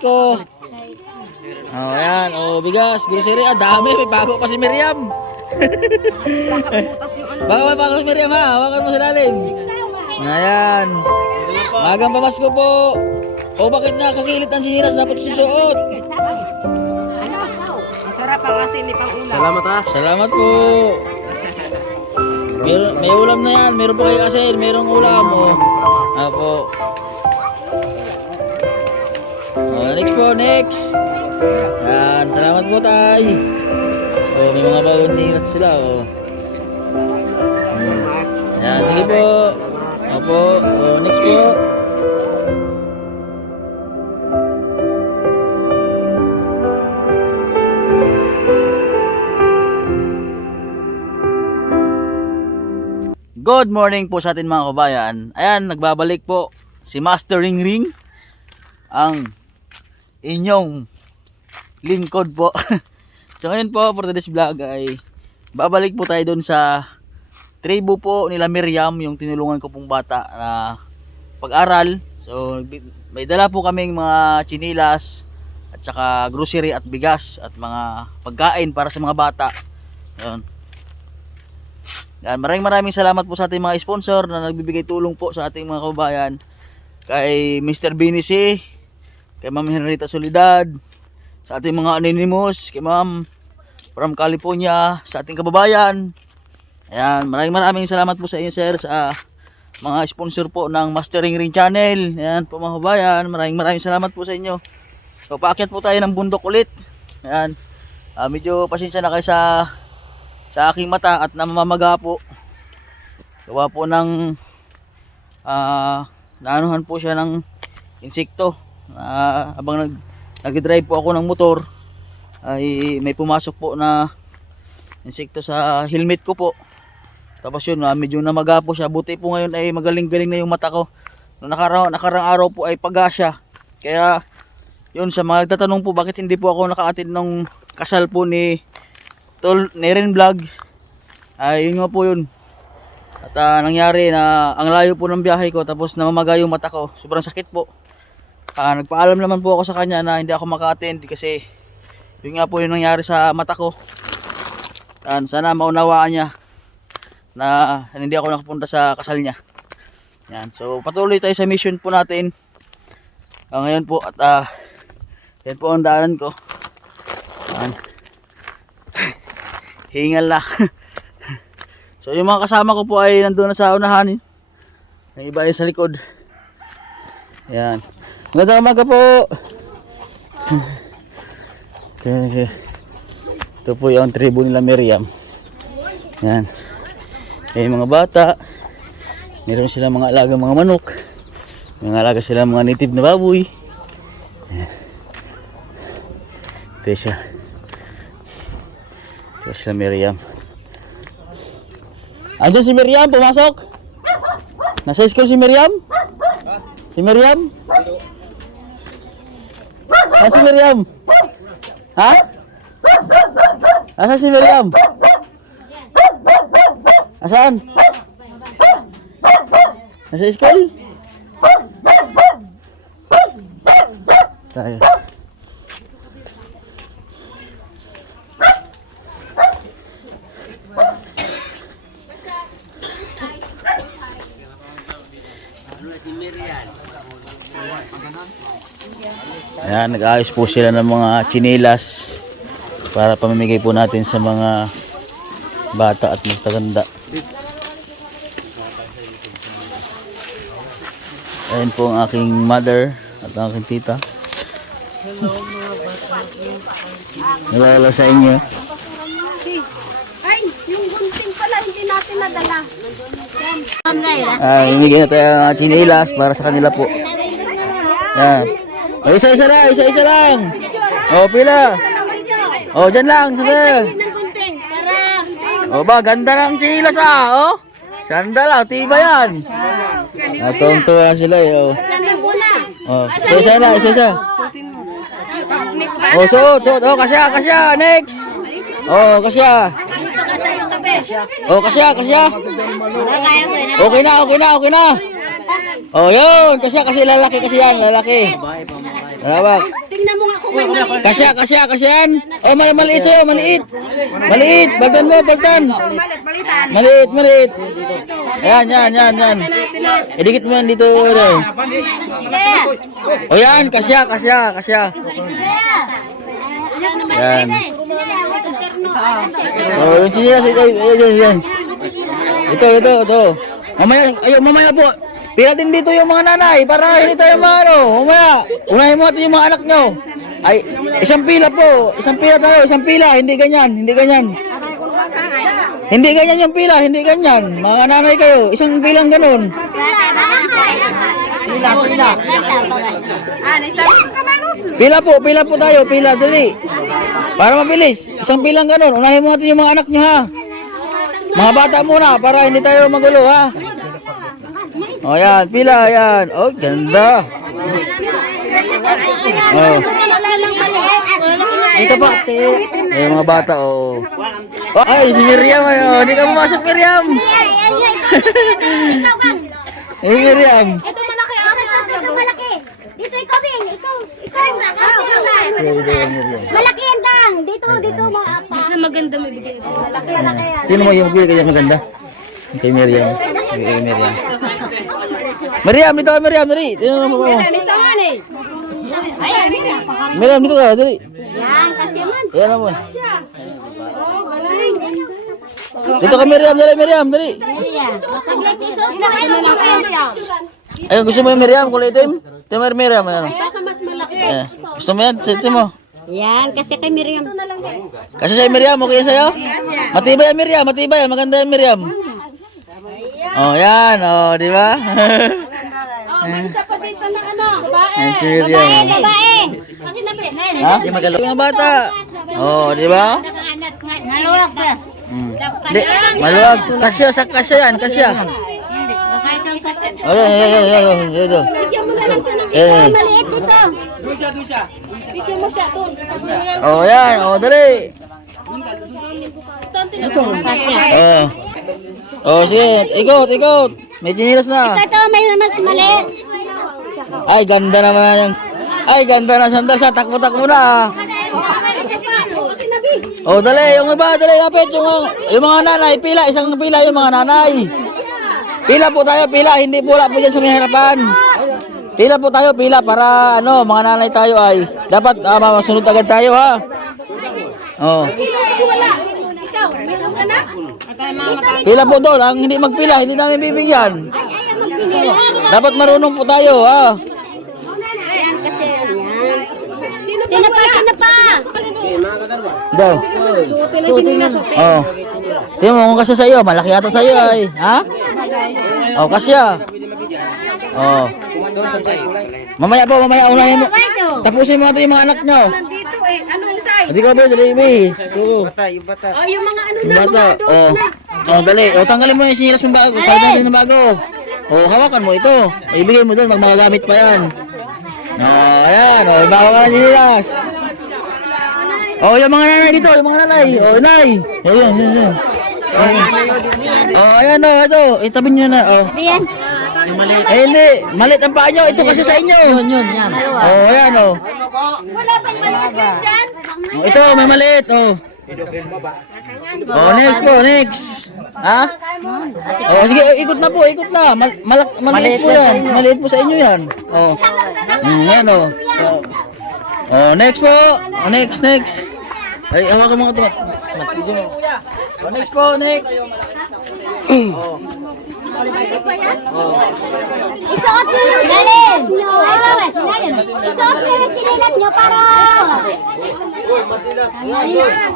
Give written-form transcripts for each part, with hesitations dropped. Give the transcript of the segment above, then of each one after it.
pamasko. Oh, ayan. Oh, bigas, grocery. Ah, dami. May bago pa si Miriam. Baka pa si Miriam ha. Hawakan mo sa lalim. Ayan. Magang pamasko po. O bakit nakakilid ang sinilas? Dapat susuot. Masarap ang asin ni pang ulam. Salamat ha. Salamat po. May ulam na yan. Meron po kayo asin. Merong ulam. Oh. Apo. Oh, next po. Next. Yan. Salamat po tay. Oh, may mga bagong sinilas sila. Oh. Yan. Sige po. Opo. Oh, next po. Good morning po sa atin mga kabayan. Ayan, nagbabalik po si Master Ring Ring, ang inyong lingkod po. So ngayon po for today's vlog ay babalik po tayo doon sa tribo po nila Miriam, yung tinulungan ko pong bata na pag-aral. So may dala po kaming mga chinilas at saka grocery at bigas at mga pagkain para sa mga bata. Ayun. Yan, maraming salamat po sa ating mga sponsor na nagbibigay tulong po sa ating mga kababayan. Kay Mr. Binici, kay Ma'am Henrita Solidad, sa ating mga anonymous, kay Ma'am from California, sa ating kababayan. Ayan, maraming salamat po sa inyo sir, sa mga sponsor po ng Master Ring Ring Channel. Ayan po mga kababayan, maraming salamat po sa inyo. So paakyat po tayo ng bundok ulit. Ayan, medyo pasensya na kayo sa aking mata at namamaga po. Gawa po ng naanuhan po siya ng insekto. Habang nag-drive po ako ng motor ay may pumasok po na insekto sa helmet ko po. Tapos yun, medyo namaga po siya. Buti po ngayon ay magaling-galing na yung mata ko. Noong nakarang araw po ay pagasya. Kaya yun, sa mga nagtatanong po bakit hindi po ako naka-attend ng kasal po ni Tol Neren Vlog, ay yun nga po yun. At nangyari na ang layo po ng biyahe ko, tapos namamaga yung mata ko, sobrang sakit po. Nagpaalam naman po ako sa kanya na hindi ako maka-attend kasi yun nga po yung nangyari sa mata ko. Sana maunawaan niya na hindi ako nakapunta sa kasal niya. Yan. So patuloy tayo sa mission po natin ngayon po. At yan po ang daanan ko. Yan. Hingal na. So yung mga kasama ko po ay nandoon na sa unahan. Yung iba ay sa likod. Ayan. Magandang umaga po. Ito po yung tribo nila Miriam. Ayan. May mga bata. Meron sila mga alaga mga manok. May mga alaga sila mga native na baboy. Ayan. Ito siya. Ito sila Miriam. Andiyan si Miriam, pumasok. Nasa school si Miriam? Si Miriam? Nasa si Miriam? Ha? Nasa si Miriam? Nasaan? Nasa school? Tayo. Ayan, nag-ayos po sila ng mga chinilas para pamimigay po natin sa mga bata at magtatanda. Ayan po ang aking mother at ang aking tita. Nalala sa inyo. Ay, yung gunting pala hindi natin nadala. Bimigyan na tayo ng mga chinilas para sa kanila po. Ayan. O, isa-isa lang, isa-isa lang. O, pila. O, dyan lang. O ba, ganda ng chinilas o. Sanda lang, tiba yan. Tuwang-tuwa sila o. O, isa-isa na, isa-isa. O, suot. O, kasya. Next. O, kasya. O, kasya. Okay na. O, yun. Kasi lalaki kasi yan, lalaki. Hawak. Tingnan mo nga kung may maliit. Kasyan. Oh, maliit sa'yo, maliit. Maliit, baltan mo, baltan. Maliit. Yan. Idikit mo yan dito. O yan, kasya. Yan. Oh, yung chinelas ito, yan. Ito. Mamaya po. Pila din dito yung mga nanay para hindi tayo mamaya. Unahin mo natin yung mga anak nyo. Ay, isang pila po. Isang pila. Hindi ganyan. Hindi ganyan yung pila, hindi ganyan. Mga nanay kayo, isang pilang ganun. Pila po tayo, dali. Para mabilis, isang pilang ganun. Unahin mo natin yung mga anak nyo ha. Mga bata muna, para hindi tayo magulo ha. O yan, pila, yan. Oh, ganda. Oh. Dito pa. Ay, mga bata, oh. Ay, si Miriam, oh. Hindi ka pumasok, Miriam. Eh, Miriam. Ito malaki. Ito malaki. Dito ikaw, Bing. Ikaw. Malaki yan dang. Dito mga apa. Isa maganda may bigay. Malaki yan. Sino mo yung bigay kaya maganda? Kay Miriam. Miriam, dito ka Miriam, dali. Miriam, dito ka, dali. Yan, kasi man. Yan mo. Dito ka Miriam, dali. Ayun, gusto mo yung Miriam, kulay itim? Ito mo yung Miriam, ano? Baka mas malaki. Gusto mo yan? Sito mo. Yan, kasi kay Miriam. Kasi sa'yo Miriam, okay yan sa'yo? Matibay yan Miriam, maganda yan Miriam. Oh, yan, oh, di ba? May isa pa dito na ano, babae. Yan si Miriam. Ha? Di magalo. Mga bata. Oh, di ba? Maluwag ba? Di, maluwag. Kasya yan. Oh, yan. Bigyan mo na lang siya ng isa. Maliit dito. Bigyan mo siya doon. Oh, yan. Oh, dali. Oh, sige. Ikot. May ginilas na. Ito, may mas maliit. Ay, ganda naman na yan. Ay, ganda na sandal sa takbo-takbo na. Oh, dali. Yung iba, dali. Lapit. Yung mga nanay. Pila. Isang pila yung mga nanay. Pila po tayo. Hindi po wala po dyan sa may harapan. Pila po tayo. Para mga nanay tayo ay. Dapat masunod agad tayo ha. Oh. Pila po doon. Ang hindi magpila, hindi namin bibigyan. Dapat marunong po tayo ha. Sino pa? Daw. Oh. Tingnan mo kung kasya sa iyo, malaki ata sa iyo ay. Ha? Oh, kasya. Oh. Mamaya unahin mo. Tapusin mo natin yung mga anak nyo. Dito anong size? Hindi ka ba, dali ba? Yung mga ano Yung bata. Oh. Oh, dali. Oh, tanggalin mo yung sinilas mong bago. Palitan ng bago. Oh, hawakan mo ito. Ibigay mo doon, magagamit pa yan. Ayan. Oh, bago ka ng sinilas. Oh, yung mga nanay dito, yung mga nanay. Oh, nay. Ayan. Oh, ayan oh, ito. Itabi nyo na. Oh. Ayan. Eh, hindi. Malit ang paa nyo. Ito kasi sa inyo. Yan. Oh, ayan oh. Wala pang maliit dyan. Oh, ito, may maliit. Oh. Oh, next. Ha? Oh, sige, ikot na. Maliit po yan. Maliit po sa inyo yan. Oh. Yan oh. Oh, next po. Oh, next. Ay, hawakan mo ito. Oh, next po. Oh. Isuot nyo yung chinelas nyo. Isuot nyo yung chinelas nyo para...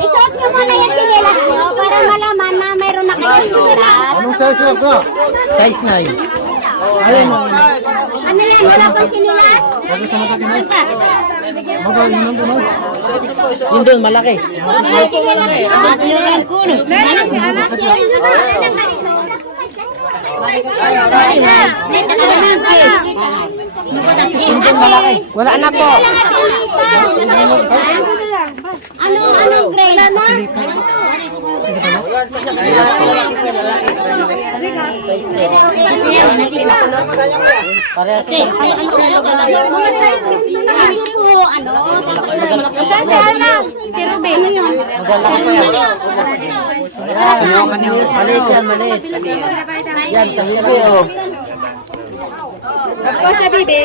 Isuot nyo muna yung chinelas nyo para malaman na mayroon na kayo chinelas. Anong size lang ka? Size 9. Ayun mo. Ano yan? Wala pang chinelas? Yun doon, malaki. Wala na po. Anong grade? Saan si Ana? Si Ruben. Ano yun? Maliit yan, maliit. Yan, sa bibi, oh. Ako sa bibi.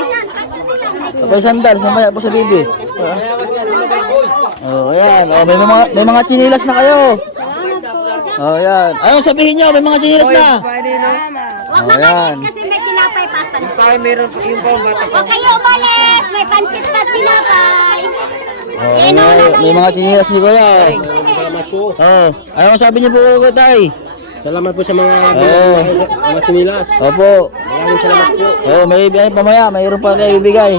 Kapag sandal, samaya po sa bibi. Oh, ayan. Oh, may mga chinilas na kayo. Oh, ayan. Anong sabihin nyo? May mga chinilas na. Huwag makalis kasi may tinapay papansin. Meron yung pang bata pa. Huwag kayo umalis. May pansit na tinapay. Oh, may mga chinilas ni Kuya. Oh, anong sabi niyo po, Tay? Salamat po sa mga Oh, mga sinilas. opo. Maraming salamat po. Oh, may pamaya, mayroon pa kayo bibigay.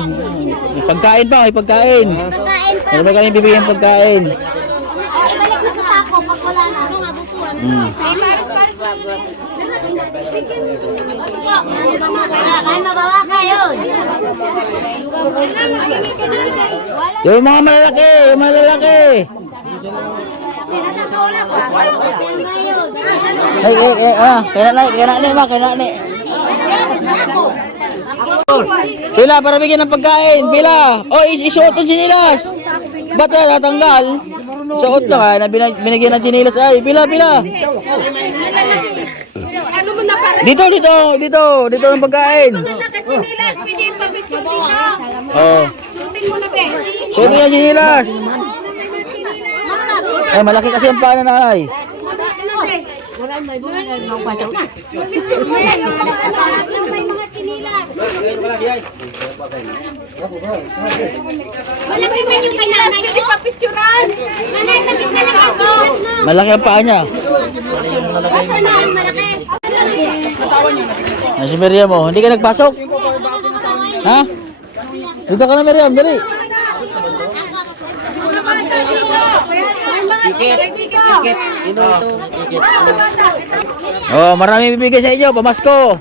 May pagkain pa, may pagkain. Pagkain pa. Meron kami bibigyan pagkain. Ibalik mo sa tako pag wala na. Ano nga butuan? Kaya mabawa kayo. Yung mga malalaki, yung malalaki. Pinatataula pa. Kaya na. Pila, para bigyan ng pagkain. Pila. Oh, isuot ng chinilas. Ba't na tatanggal? Suot na ka, na binigyan ng chinilas. Ay, pila. Dito ang pagkain. Nakachinilas, pwede yung pabitsyon dito. Oh, Shooting mo na, be. suot yung chinilas. Ay, malaki kasi ang paa na nanay. Malaki man yung kay nanay. Pwede pa picturean. Nanay, tapit na lang ako. Malaki ang paa niya. Kaso na, malaki. Si Miriam, oh. Hindi ka nagpasok? Ha? Dito ka na, Miriam. Dali. Oh, marami bibigay sa inyo. Pamasko.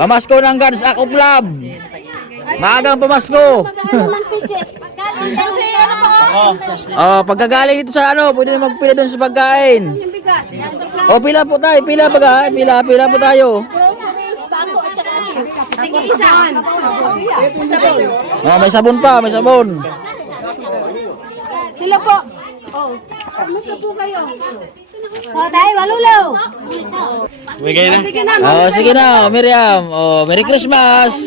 Pamasko ng Guns Ako Club. Maagang pamasko. Oh, pagkagaling dito sa ano, pwede na magpila doon sa pagkain. Oh, pila po tayo. Pila po tayo. Oh, may sabon pa, may sabon. Sila po. Kamusta po kayo? O, tayo, malulaw. Oh, sige na, Miriam. Oh, Merry Christmas.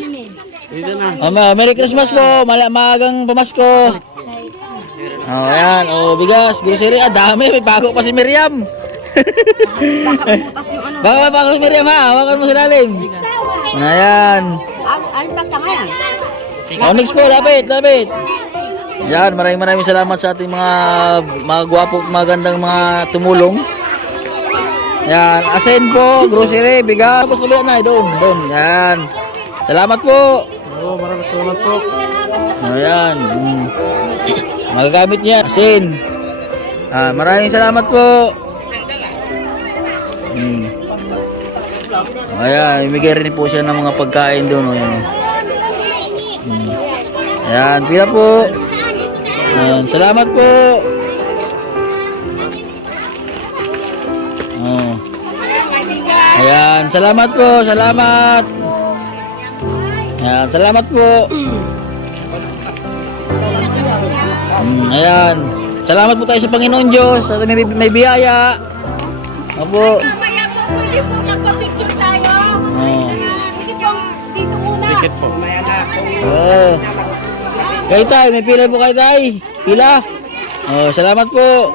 Oh, Merry Christmas po. Maagang pamasko. Oh, ayan. Oh, bigas, grocery. Ah, dami. May bago pa si Miriam. Baka bago si Miriam, ha? Hawakan mo sa lalim. Ayan. Ang taka ngayon. Oh, next po, lapit. Yan, maraming salamat sa ating mga gwapo at magandang mga tumulong. Yan, asin po, grocery, bigas. Tapos kabila na, doon. Yan. Salamat po. Oh, maraming salamat po. Ayan. Magagamit niya, asin. Maraming salamat po. Ayan, imigay rin po siya ng mga pagkain doon. Ayan. Ayan, pila po. Ayan, salamat po. Oh. Ayan, salamat po, salamat. Ayan, salamat po. Ayan, salamat po tayo sa Panginoon Diyos at may biyaya. Opo. Mamaya po, pwede po magpa-picture tayo. Oh. Pwede po, dito muna. Oh. Kayo tayo, may pila po kayo tayo. Pila. Oh, salamat po.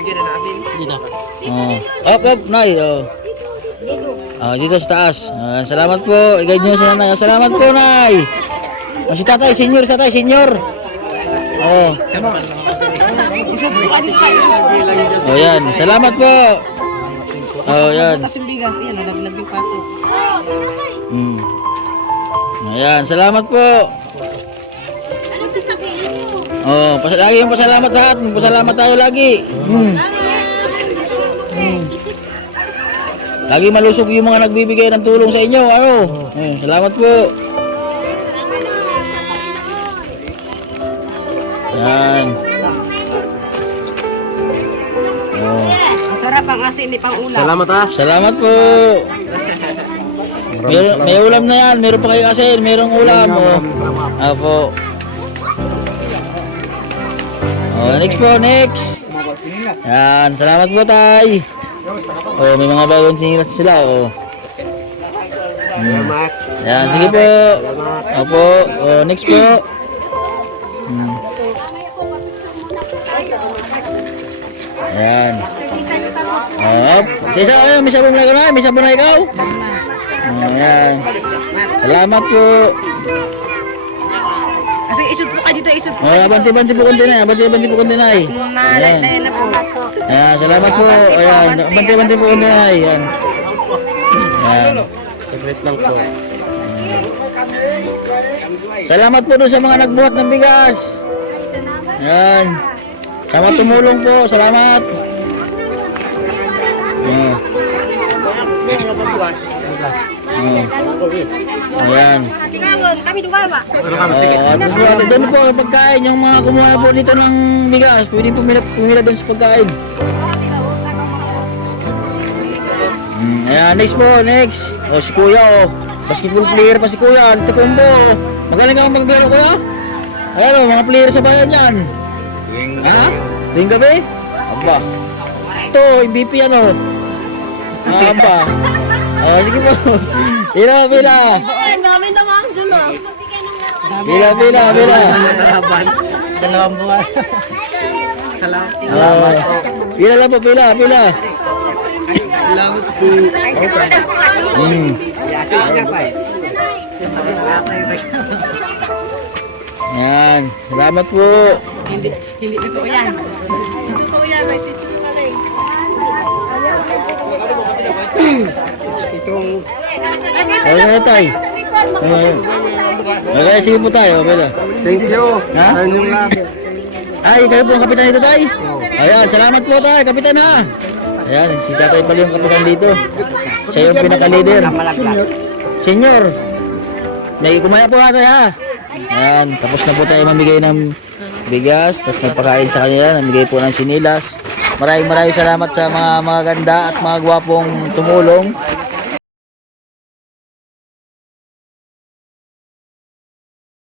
Oh. Up, nay. Oh. Oh, dito sa taas. Salamat po. I-guide nyo sa nanay. Salamat po, nay. Oh, si tatay, senior. Oh. Oh, yan. Salamat po. Oh, yan. Ayan, salamat po. Ano sasabihin mo? Oh, lagi yung pasalamat lahat. Pasalamat tayo lagi. Lagi malusog yung mga nagbibigay ng tulong sa inyo. Ano? Salamat po. Yan. Oh. Masarap ang pang asin, pang ulam. Salamat ha. Salamat po. May ulam na yan. Meron pa kayo kasi. Merong ulam. Oh. Apo. Oh, next po, next. Yan, salamat po tay. Oh, may mga bagong sinilas sila. Oh. Salamat. Yan, sige po. Opo. Oh, next po. Yan. Oh, isa kayo, may sabon na ikaw na, may sabon na ikaw. Ayan. Salamat po. Kasi isod po kayo dito, isod po. Oh, abanti-banti po konti na, abanti-banti po konti na. Ayan. na po. Ayan, salamat po. Ayan, abanti-banti po konti na. Ayan. Ayan. Favorite lang po. Salamat po doon sa mga nagbuhat ng bigas. Ayan. Sama tumulong po. Salamat. Ayan. Ayan. Kami duga ba? Doon po ang pagkain. Yung mga kumuha po dito ng bigas, pwede pumila doon sa pagkain. Ayan, next po, next. O, si Kuya, o. Basketball player pa si Kuya. Dito po mo. Magaling ka maglaro, Kuya? Ayan o, mga player sa bayan yan. Ha? Tuwing gabi? Aba. Ito, MVP ano? Aba. Sige po. Pila. Pila. Dalawang buwan. Salamat. Pila lang po, pila. Salamat po. Yan, salamat po. Hindi totoo yan. Okay na tayo. Okay, sige po tayo. Okay na. Thank you. Ha? Sa inyong lahat. Ay, kayo po ang kapitan dito, tay. Ayan, salamat po, tay. Kapitan, ha. Ayan, si tatay pala yung kapitan dito. Siya yung pinaka-leader. Senior. Kumaya po natin, ha. Ayan, tapos na po tayo mamigay ng bigas. Tapos nagpakain sa kanila. Namigay po ng sinilas. Maraming salamat sa mga ganda at mga gwapong tumulong.